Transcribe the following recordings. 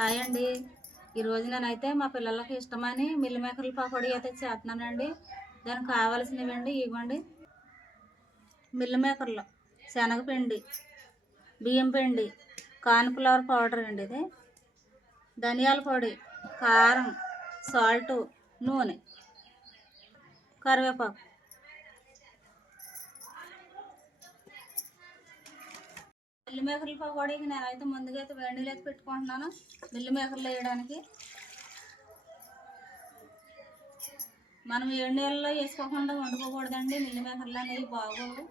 Hi అండి. ఈరోజు నేనైతే మా పిల్లలకి ఇష్టమని మిల్ మేకర్ల పకోడీ అయితే చేస్తున్నానండి. దానికి కావాల్సినవండి ఇవ్వండి. మిల్ మేకర్లు శనగపిండి బియ్యం పిండి కార్న్ఫ్లవర్ పౌడర్ అండి ఇది. ధనియాల పొడి కారం సాల్ట్ నూనె కరివేపాకు. మిల్లి మేకర్ల ఇక నేనైతే ముందుగా అయితే వేడి నీళ్ళు అయితే పెట్టుకుంటున్నాను. మిల్లి మేకర్లు వేయడానికి. మనం వేడి నీళ్ళలో వేసుకోకుండా వండుకోకూడదండి. మిల్లు మేకర్లు అనేవి బాగోవు.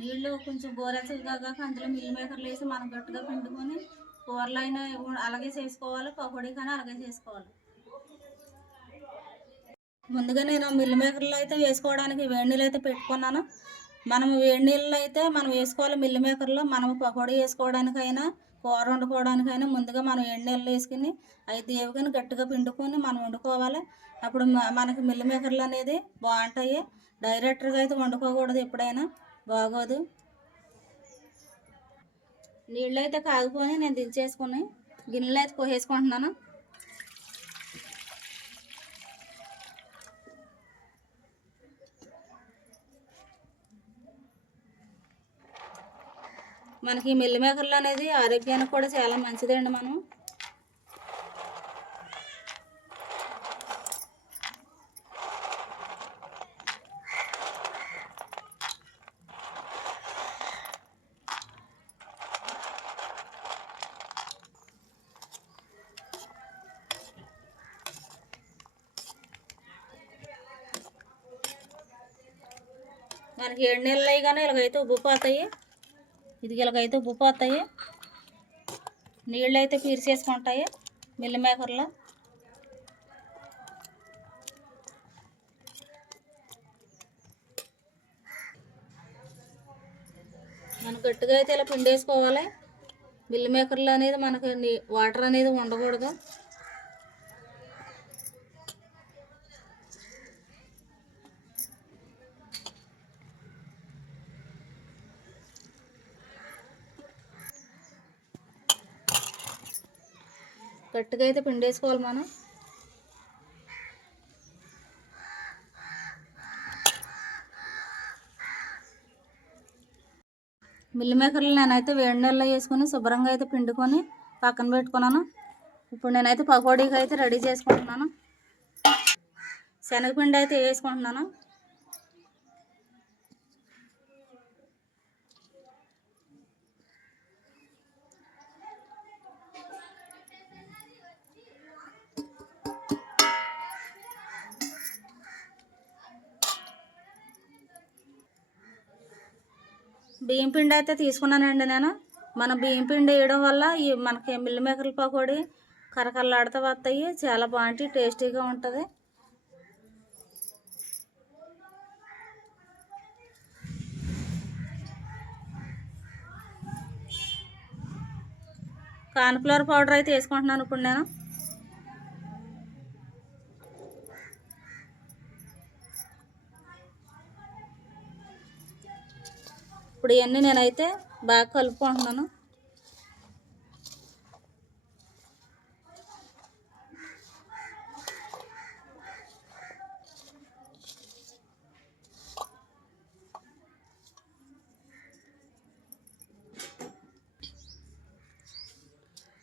నీళ్ళు కొంచెం గోరెచ్చగా కాక అందులో మిల్లు మేకర్లు వేసి మనం గట్టిగా పిండుకొని కూరలు అయినా అలాగే చేసుకోవాలి. పకోడీ కానీ అలాగే చేసుకోవాలి. ముందుగా నేను మిల్లు మేకర్లు అయితే వేసుకోవడానికి వేడి నీళ్ళు అయితే పెట్టుకున్నాను. మనం వేడి నీళ్ళు అయితే మనం వేసుకోవాలి మిల్లి మేకర్లో. మనం పకోడీ వేసుకోవడానికైనా కూర వండుకోవడానికైనా ముందుగా మనం వేడి నీళ్ళు వేసుకుని అవి దేవుకని గట్టిగా పిండుకొని మనం వండుకోవాలి. అప్పుడు మనకి మిల్లి మేకర్లు అనేది బాగుంటాయి. డైరెక్టర్గా అయితే వండుకోకూడదు ఎప్పుడైనా. బాగోదు. నీళ్ళు అయితే కాగిపోయి నేను దించేసుకుని గిన్నెలు అయితే కోసేసుకుంటున్నాను. మనకి ఈ మేకర్లు అనేది ఆరోగ్యానికి కూడా చాలా మంచిదండి మనం. మనకి ఏడు నెలలు అయ్యి కానీ ఇలాగైతే ఉబ్బు పోతాయి. ఇది ఇలాగైతే ఉప్పు పోతాయి నీళ్ళు అయితే పీర్చేసుకుంటాయి మిల్ మేకర్లో. మనం గట్టిగా అయితే ఇలా పిండేసుకోవాలి. మిల్ మేకర్లు అనేది మనకి నీ- వాటర్ అనేది ఉండకూడదు. గట్టిగా అయితే పిండేసుకోవాలి మనం. మిల్ మేకర్లు నేనైతే వేడి నీళ్ళలో వేసుకొని శుభ్రంగా అయితే పిండుకొని పక్కన పెట్టుకున్నాను. ఇప్పుడు నేనైతే పకోడీకి అయితే రెడీ చేసుకుంటున్నాను. శనగపిండి అయితే వేసుకుంటున్నాను. బియ్యం పిండి అయితే తీసుకున్నానండి నేను. మన బియ్యం పిండి వేయడం వల్ల ఈ మనకి మిల్లి మేకర్ల పకోడీ కరకరలాడుతూ వస్తాయి. చాలా బాగుంటాయి టేస్టీగా ఉంటుంది. కార్న్ఫ్లవర్ పౌడర్ అయితే వేసుకుంటున్నాను ఇప్పుడు నేను. ఇప్పుడు ఇవన్నీ నేనైతే బాగా కలుపుకుంటున్నాను.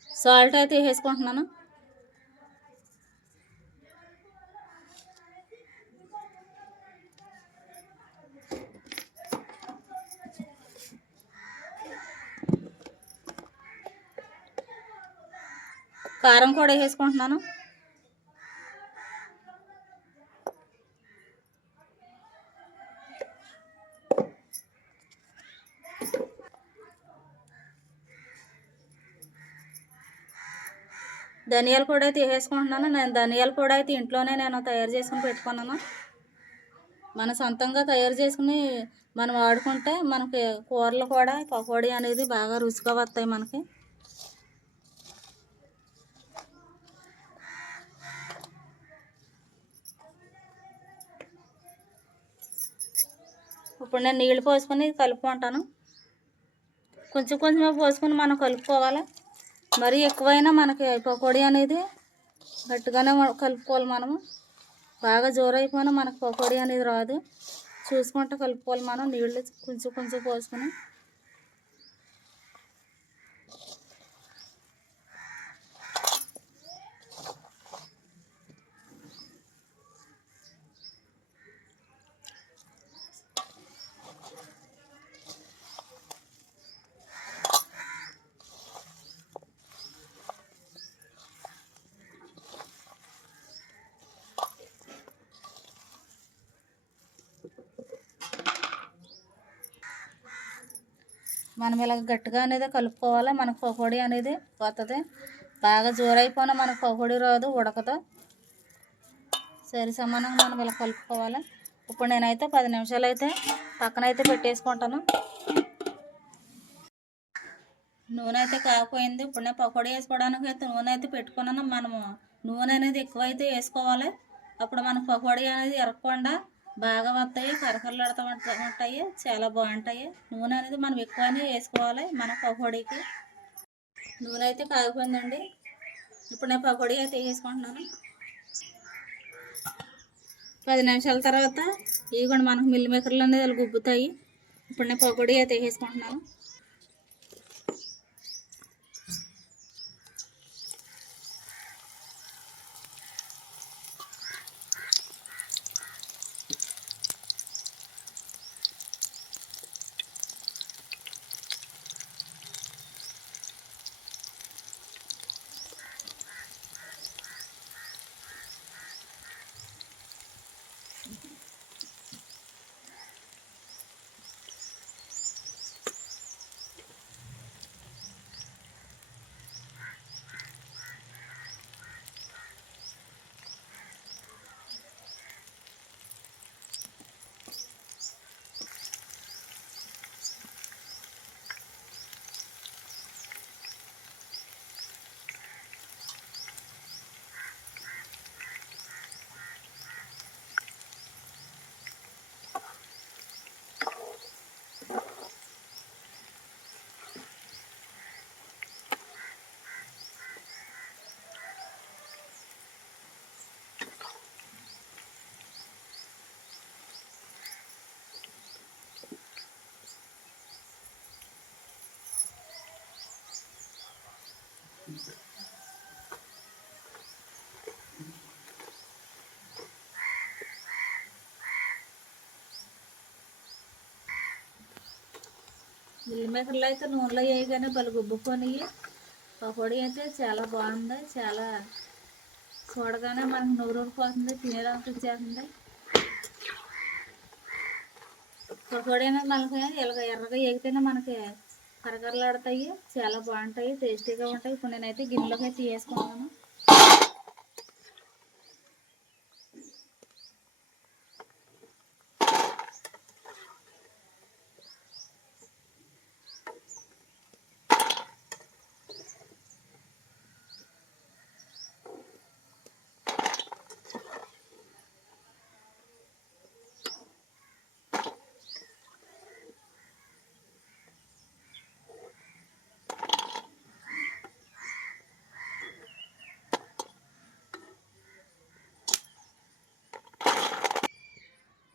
సాల్ట్ అయితే వేసుకుంటున్నాను. కారం కూడా వేసుకుంటున్నాను ధనియాల పొడి అయితే వేసుకుంటున్నాను నేను ధనియాల పొడి అయితే ఇంట్లోనే నేను తయారు చేసుకుని పెట్టుకున్నాను. మన సొంతంగా తయారు చేసుకుని మనం వాడుకుంటే మనకి కూరలు కూడా పకోడీ అనేది బాగా రుచిగా వస్తాయి మనకి. ఇప్పుడు నేను నీళ్ళు పోసుకొని కలుపుకుంటాను. కొంచెం కొంచెం పోసుకొని మనం కలుపుకోవాలి? మరీ ఎక్కువైనా మనకి పకోడీ అనేది గట్టిగానే కలుపుకోవాలి మనము. బాగా జోరైపోయినా మనకు పకోడీ అనేది రాదు. చూసుకుంటూ కలుపుకోవాలి మనం నీళ్ళు కొంచెం కొంచెం పోసుకొని. మనం ఇలా గట్టిగా అనేది కలుపుకోవాలి? మనకు పకోడీ అనేది పోతుంది. బాగా జోరైపోయినా మనకు పకోడీ రాదు ఉడకదు. సరి సమానంగా మనం ఇలా కలుపుకోవాలి? ఇప్పుడు నేనైతే పది నిమిషాలు అయితే పక్కన అయితే పెట్టేసుకుంటాను. నూనె అయితే కాకపోయింది. ఇప్పుడు నేను పకోడీ వేసుకోవడానికి అయితే నూనె అయితే పెట్టుకున్నాను. మనము నూనె అనేది ఎక్కువ అయితే వేసుకోవాలి. అప్పుడు మన పకోడీ అనేది ఎరగకుండా బాగా వస్తాయి కరకరలాడుతూ ఉంట- ఉంటాయి. చాలా బాగుంటాయి. నూనె అనేది మనం ఎక్కువనే వేసుకోవాలి మన పకోడీకి. నూనె అయితే కాగిపోయిందండి. ఇప్పుడు నేను పకోడీ అయితే వేసుకుంటున్నాను. పది నిమిషాల తర్వాత ఇవి కూడా మనకు మిల్లి మేకర్లు అనేది గుబ్బుతాయి. ఇప్పుడు నేను పకోడీ అయితే వేసుకుంటున్నాను. మిల్లి మేకర్లు అయితే నూనెలో వేయగానే పలు గుబ్బుకొని పకోడీ అయితే చాలా బాగుంది. చాలా చూడగానే మనకు నూరు ఊరిపోతుంది తినేదానికి వచ్చేస్తుంది. పకోడీ అనేది మనకి ఇలాగ ఎర్రగా వేగితేనే మనకి కరకరలాడతాయి. చాలా బాగుంటాయి టేస్టీగా ఉంటాయి. ఇప్పుడు నేనైతే గిన్నెలోకి అయితే వేసుకున్నాను.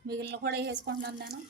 మిగిలిన కూడా వేసుకుంటున్నాను నేను.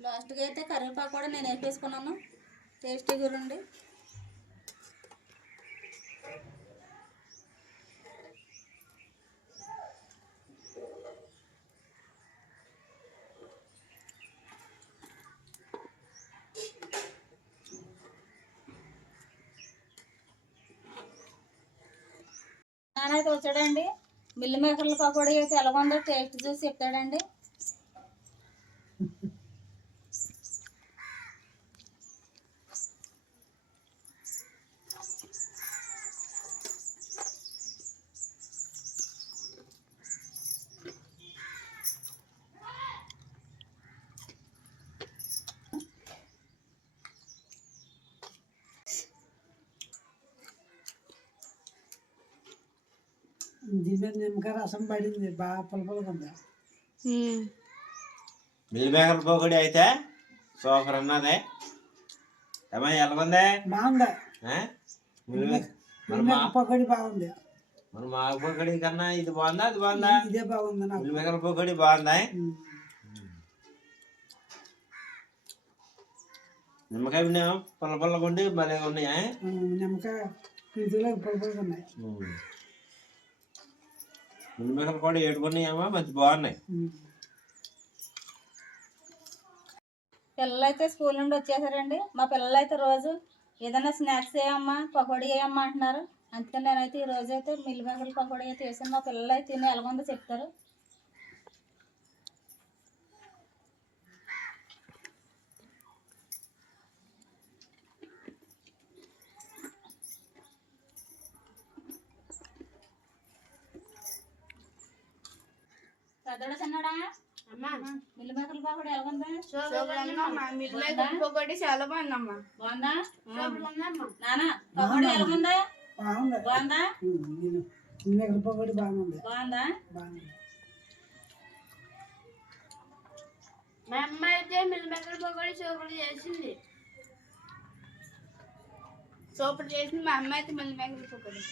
లాస్ట్గా అయితే కరివేపాకు కూడా నేను వేపేసుకున్నాను. టేస్టీగా ఉండి గురండి నానైతే వచ్చాడండి. మిల్లి మేకర్ల పకోడీ అయితే ఎలా ఉందో టేస్ట్ చూసి చెప్తాడండి. దీని నిమ్మకాయ రసం పడింది. బాగా పులపలుగా ఉంది మిల్ మేకర్ పోగడి అయితే సూపర్ ఉన్నది ఏమో బాగుంది? మేకర్ మన మా పకోడీ బాగుంది. మన మా పోగడి కన్నా ఇది బాగుందా? అది బాగుందా? ఇదే బాగుంది మిల్ మేకర్ పోగడి బాగుందా. నిమ్మకాయ విన్నాం పుల్ల పుల్లగా ఉండి భలే ఉన్నాయా నిమ్మకాయ పిండిలో పులపలుగా ఉన్నాయి మిల్ మేకర్ కూడా ఏడుకున్నాయమ్మా మంచి బాగున్నాయి. పిల్లలు అయితే స్కూల్ నుండి వచ్చేసారండి. మా పిల్లలు అయితే రోజు ఏదైనా స్నాక్స్ వేయమ్మా పకోడీ వేయమ్మా అంటున్నారు. అందుకని నేనైతే ఈ రోజు అయితే మిల్ మేకర్ల పకోడీ అయితే వేసాను. మా పిల్లలు అయితే తిని ఉందో చెప్తారు. పెద్దోడా చిన్నోడా మిల్ మేకర్ల పకోడీ ఎలాగుందా? పకోడీ చాలా బాగుందమ్మా. బాగుందా? నానా పకోడీ ఎలాగుందా? బాగుంది. బాగుందా? ఉమ్, నేను నిమ్మకాయ పకోడీ బాగుంది. బాగుందా? బాగుంది. మా అమ్మ అయితే మిల్లిమెక్కల పకోడీ సూపర్ చేసింది. చేసింది మా అమ్మ అయితే పకోడీ